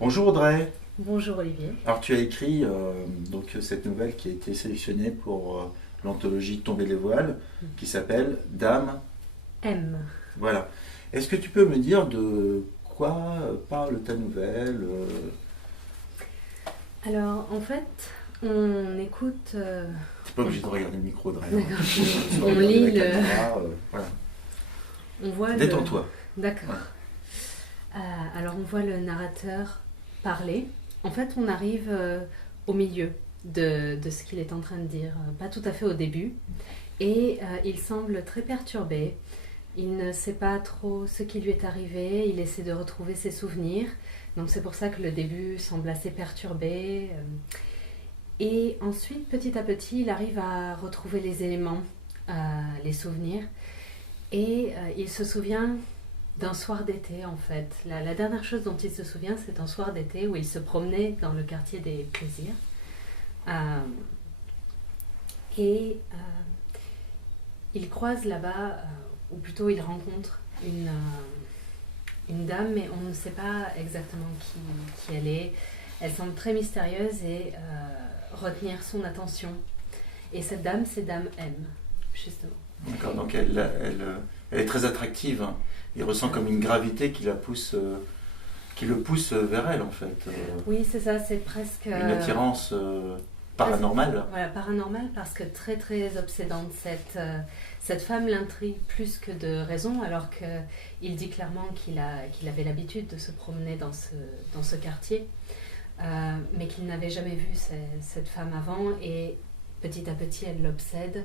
Bonjour Audrey. Bonjour Olivier. Alors tu as écrit donc cette nouvelle qui a été sélectionnée pour l'anthologie Tomber les voiles, qui s'appelle Dame. M. Voilà. Est-ce que tu peux me dire de quoi parle ta nouvelle Alors en fait, on écoute, T'es pas obligé de regarder le micro Audrey. D'accord. Juste On regarder lit la le- caméra, voilà. on voit Détends-toi. D'accord. Alors on voit le narrateur parler. En fait, on arrive au milieu de ce qu'il est en train de dire, pas tout à fait au début. Et il semble très perturbé. Il ne sait pas trop ce qui lui est arrivé. Il essaie de retrouver ses souvenirs. Donc c'est pour ça que le début semble assez perturbé. Et ensuite, petit à petit, il arrive à retrouver les éléments, les souvenirs. Et il se souvient d'un soir d'été, en fait. La dernière chose dont il se souvient, c'est un soir d'été où il se promenait dans le quartier des plaisirs. Euh, et il croise là-bas, ou plutôt il rencontre une dame, mais on ne sait pas exactement qui elle est. Elle semble très mystérieuse et retenir son attention. Et cette dame, c'est Dame M, justement. D'accord, donc elle est très attractive, hein. Il ressent comme une gravité qui le pousse vers elle en fait. Oui, c'est ça, c'est presque... Une attirance paranormale. Voilà, paranormal parce que très très obsédante. Cette femme l'intrigue plus que de raison, alors qu'il dit clairement qu'il avait l'habitude de se promener dans ce quartier, mais qu'il n'avait jamais vu cette femme avant, et petit à petit elle l'obsède.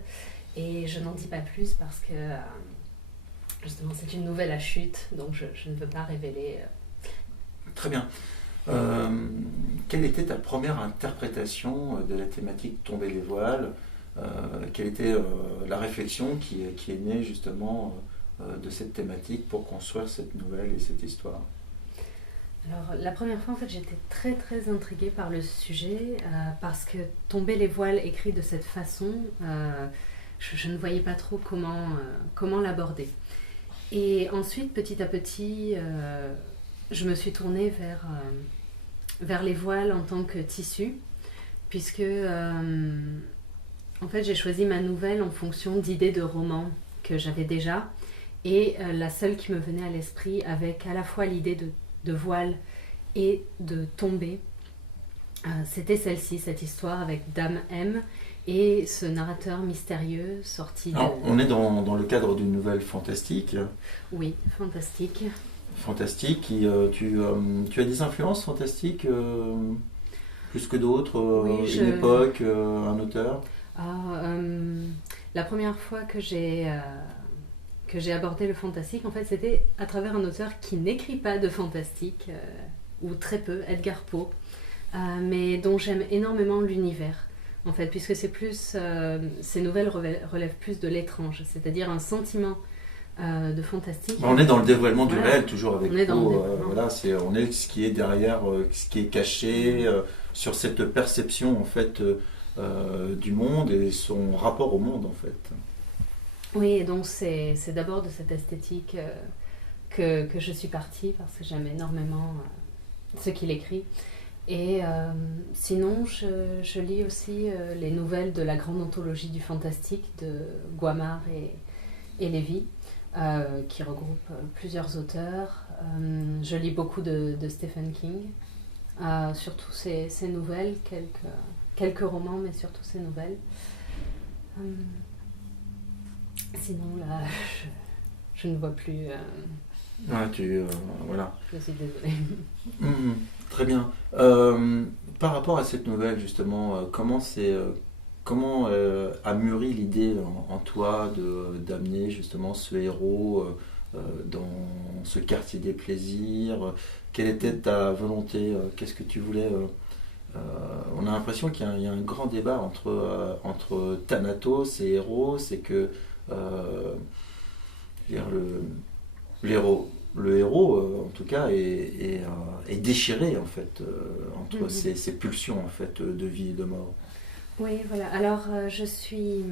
Et je n'en dis pas plus parce que justement c'est une nouvelle à chute, donc je ne veux pas révéler. Très bien. Quelle était ta première interprétation de la thématique Tomber les voiles? Quelle était la réflexion qui est née justement de cette thématique pour construire cette nouvelle et cette histoire? Alors la première fois en fait j'étais très très intriguée par le sujet parce que Tomber les voiles écrit de cette façon, je ne voyais pas trop comment l'aborder. Et ensuite petit à petit je me suis tournée vers les voiles en tant que tissu, puisque en fait j'ai choisi ma nouvelle en fonction d'idées de romans que j'avais déjà, et la seule qui me venait à l'esprit avec à la fois l'idée de voile et de tomber, c'était celle-ci, cette histoire avec Dame M et ce narrateur mystérieux sorti de... Alors, on est dans le cadre d'une nouvelle fantastique. Oui, fantastique. Fantastique, tu as des influences fantastiques plus que d'autres, Oui, une époque, un auteur? La première fois que j'ai abordé le fantastique, en fait, c'était à travers un auteur qui n'écrit pas de fantastique, ou très peu, Edgar Poe, mais dont j'aime énormément l'univers, en fait, puisque c'est plus, ces nouvelles relèvent plus de l'étrange, c'est-à-dire un sentiment de fantastique. On est dans le dévoilement du Voilà. réel, toujours avec On est dans le Poe, dévoilement. voilà, on est ce qui est derrière, ce qui est caché, sur cette perception en fait du monde et son rapport au monde en fait. Oui, et donc c'est d'abord de cette esthétique que je suis partie, parce que j'aime énormément ce qu'il écrit. Et sinon, je lis aussi les nouvelles de la grande anthologie du fantastique de Guamard et Lévy, qui regroupe plusieurs auteurs. Je lis beaucoup de Stephen King, surtout ses nouvelles, quelques romans, mais surtout ses nouvelles. Sinon, là, je ne vois plus. Ouais, voilà. Je suis désolée. Mhm, très bien. Par rapport à cette nouvelle justement, comment a mûri l'idée en toi d'amener justement ce héros dans ce quartier des plaisirs? Quelle était ta volonté? Qu'est-ce que tu voulais on a l'impression qu'il y a un grand débat entre Thanatos et Héros, c'est que je veux dire, le héros, en tout cas, est déchiré en fait entre ces pulsions en fait de vie et de mort. Oui, voilà. Alors, je suis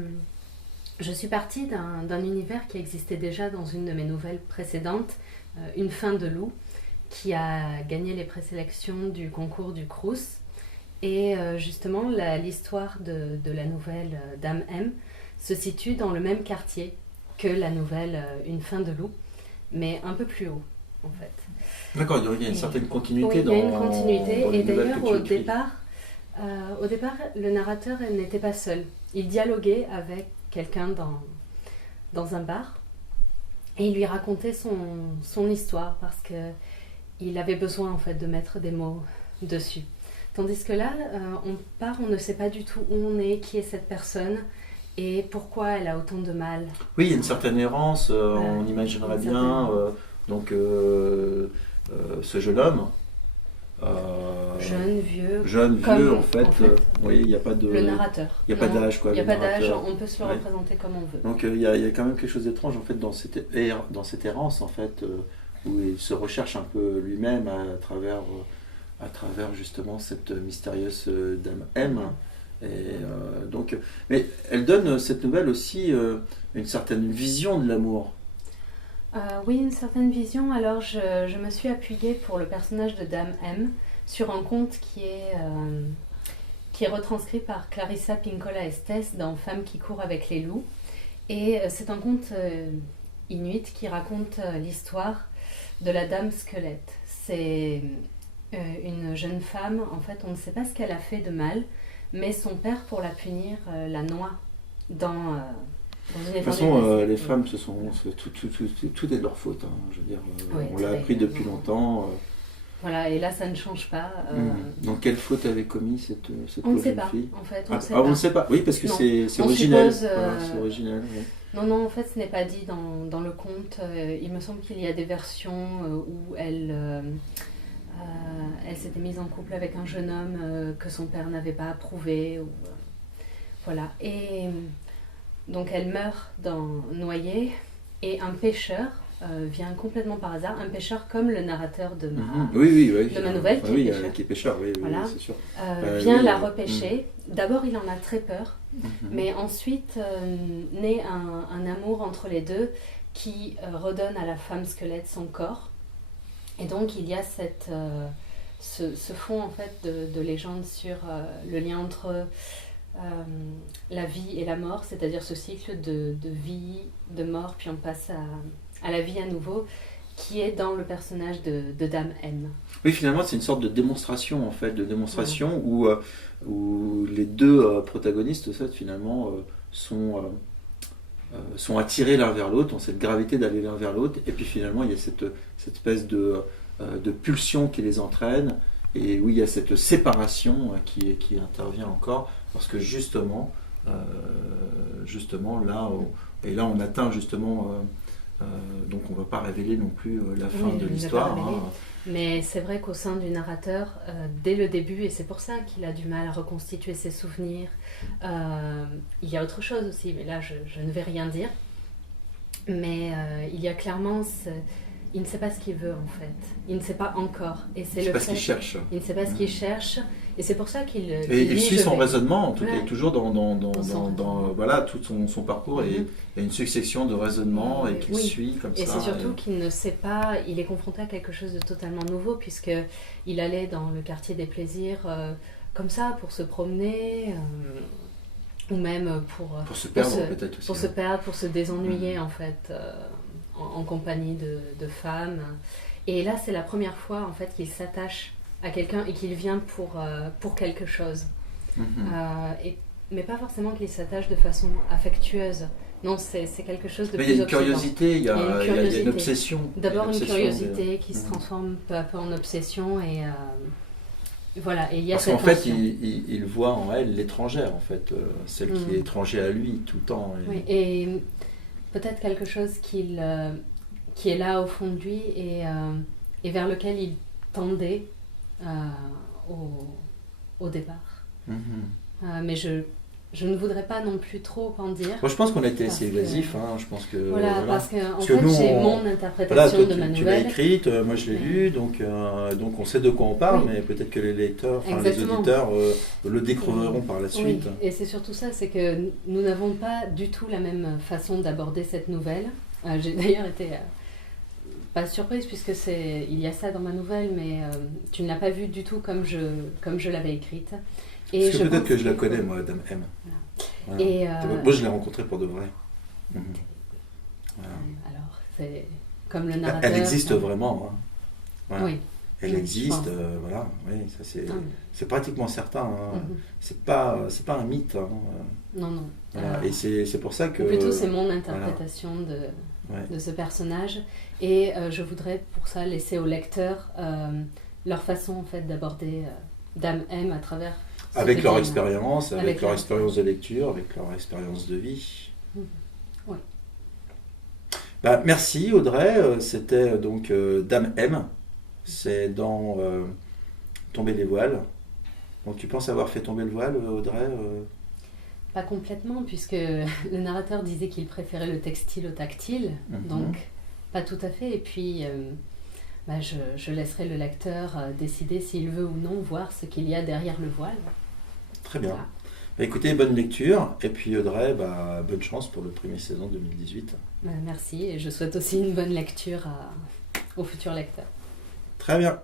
partie d'un univers qui existait déjà dans une de mes nouvelles précédentes, Une fin de loup. qui a gagné les présélections du concours du Crous. Et justement, l'histoire de la nouvelle Dame M se situe dans le même quartier que la nouvelle Une fin de loup, mais un peu plus haut, en fait. D'accord, il y a une certaine continuité oui, dans. Il y a une continuité, dans les et nouvelles d'ailleurs, que tu écris. au départ, le narrateur n'était pas seul. Il dialoguait avec quelqu'un dans un bar, et il lui racontait son histoire, parce qu'il avait besoin, en fait, de mettre des mots dessus. Tandis que là, on ne sait pas du tout où on est, qui est cette personne et pourquoi elle a autant de mal. Oui, il y a une certaine errance, on imaginerait bien ce jeune homme. Jeune, vieux. Jeune, comme, vieux, en fait. Oui, il n'y a pas de. Le narrateur. Il n'y a pas d'âge, quoi. Il n'y a le pas d'âge, narrateur. on peut se le représenter comme on veut. Donc il y a quand même quelque chose d'étrange, en fait, dans cette errance, en fait, où il se recherche un peu lui-même à travers justement cette mystérieuse Dame M. Et, donc, mais elle donne, cette nouvelle aussi, une certaine vision de l'amour. Oui, une certaine vision. Alors je me suis appuyée pour le personnage de Dame M sur un conte qui est retranscrit par Clarissa Pinkola Estes dans Femme qui court avec les loups. Et c'est un conte inuit qui raconte l'histoire de la Dame Squelette. C'est une jeune femme, en fait, on ne sait pas ce qu'elle a fait de mal, mais son père, pour la punir, la noie dans une étendue. De toute façon, les glacée. femmes, tout est de leur faute. Hein, je veux dire, Oui, on l'a appris depuis longtemps. Voilà, et là, ça ne change pas. Donc, quelle faute avait commis cette on ne pauvre sait jeune pas, fille en fait. On ne sait on pas. ne sait pas. Oui, parce que Non. c'est On original. suppose, Voilà, c'est original. Oui. Non, en fait, ce n'est pas dit dans le conte. Il me semble qu'il y a des versions où elle s'était mise en couple avec un jeune homme que son père n'avait pas approuvé. Voilà. Et donc, elle meurt noyée, et un pêcheur vient complètement par hasard, un pêcheur comme le narrateur de ma nouvelle, qui est pêcheur, oui, voilà. c'est sûr. Vient la repêcher. D'abord, il en a très peur, mais ensuite naît un amour entre les deux qui redonne à la femme squelette son corps. Et donc, il y a ce fond, en fait, de légende sur le lien entre la vie et la mort, c'est-à-dire ce cycle de vie, de mort, puis on passe à la vie à nouveau, qui est dans le personnage de Dame M. Oui, finalement, c'est une sorte de démonstration, en fait, où les deux protagonistes, en fait, finalement, sont attirés l'un vers l'autre, ont cette gravité d'aller l'un vers l'autre, et puis finalement, il y a cette espèce de pulsion qui les entraîne, et où il y a cette séparation qui intervient encore, parce que justement là, on atteint justement... donc on ne va pas révéler non plus la fin de l'histoire. Mais c'est vrai qu'au sein du narrateur, dès le début, et c'est pour ça qu'il a du mal à reconstituer ses souvenirs, il y a autre chose aussi, mais là je ne vais rien dire. Mais il y a clairement... il ne sait pas ce qu'il veut, en fait. Il ne sait pas encore. Et c'est le fait qu'il cherche. Il ne sait pas ce qu'il cherche. Et c'est pour ça qu'il il suit son raisonnement, voilà. est toujours dans voilà, tout son parcours. Et il y a une succession de raisonnements et qu'il suit comme ça. Et c'est surtout qu'il ne sait pas, il est confronté à quelque chose de totalement nouveau, puisqu'il allait dans le quartier des plaisirs comme ça, pour se promener, ou même pour se perdre peut-être aussi. Pour se perdre, pour se désennuyer, en fait, en compagnie de femmes. Et là, c'est la première fois, en fait, qu'il s'attache à quelqu'un et qu'il vient pour quelque chose. Mais pas forcément qu'il s'attache de façon affectueuse. Non, c'est quelque chose de plus obsédant. Il y a une curiosité, il y a une obsession. D'abord une curiosité qui se transforme peu à peu en obsession, et voilà. Et il y a parce qu'en fait, il voit en elle l'étrangère, en fait, celle qui est étrangère à lui tout le temps. Oui, et peut-être quelque chose qui est là au fond de lui et vers lequel il tendait au départ. Mais je ne voudrais pas non plus trop en dire. Moi, je pense qu'on a été assez évasif. Je pense que, voilà, parce que en fait, j'ai mon interprétation de ma nouvelle. Tu l'as écrite, moi je l'ai lue, donc on sait de quoi on parle, mais peut-être que les lecteurs, les auditeurs le découvriront par la suite. Oui. Et c'est surtout ça, c'est que nous n'avons pas du tout la même façon d'aborder cette nouvelle. J'ai d'ailleurs été Pas surprise puisque il y a ça dans ma nouvelle, mais tu ne l'as pas vue du tout comme je l'avais écrite. Et Parce que peut-être que je la connais, moi, Dame M. Voilà. Et moi, je l'ai rencontrée pour de vrai. Voilà. Alors, c'est comme le narrateur. Elle existe vraiment. Hein. Voilà. Oui. Elle existe, voilà. Oui, ça c'est pratiquement certain. Hein. C'est pas un mythe. Hein. Non. Voilà. Et c'est pour ça que. Ou plutôt, c'est mon interprétation de ce personnage. Et je voudrais pour ça laisser aux lecteurs leur façon en fait d'aborder Dame M à travers. Avec leur expérience, avec leur expérience de lecture, avec leur expérience de vie. Oui. Bah, merci Audrey. C'était donc Dame M. C'est dans Tomber les voiles. Donc tu penses avoir fait tomber le voile, Audrey Pas complètement, puisque le narrateur disait qu'il préférait le textile au tactile, donc pas tout à fait. Et puis, je laisserai le lecteur décider s'il veut ou non voir ce qu'il y a derrière le voile. Très bien. Voilà. Bah, écoutez, bonne lecture. Et puis Audrey, bonne chance pour le premier saison 2018. Merci, et je souhaite aussi une bonne lecture aux futurs lecteurs. Très bien.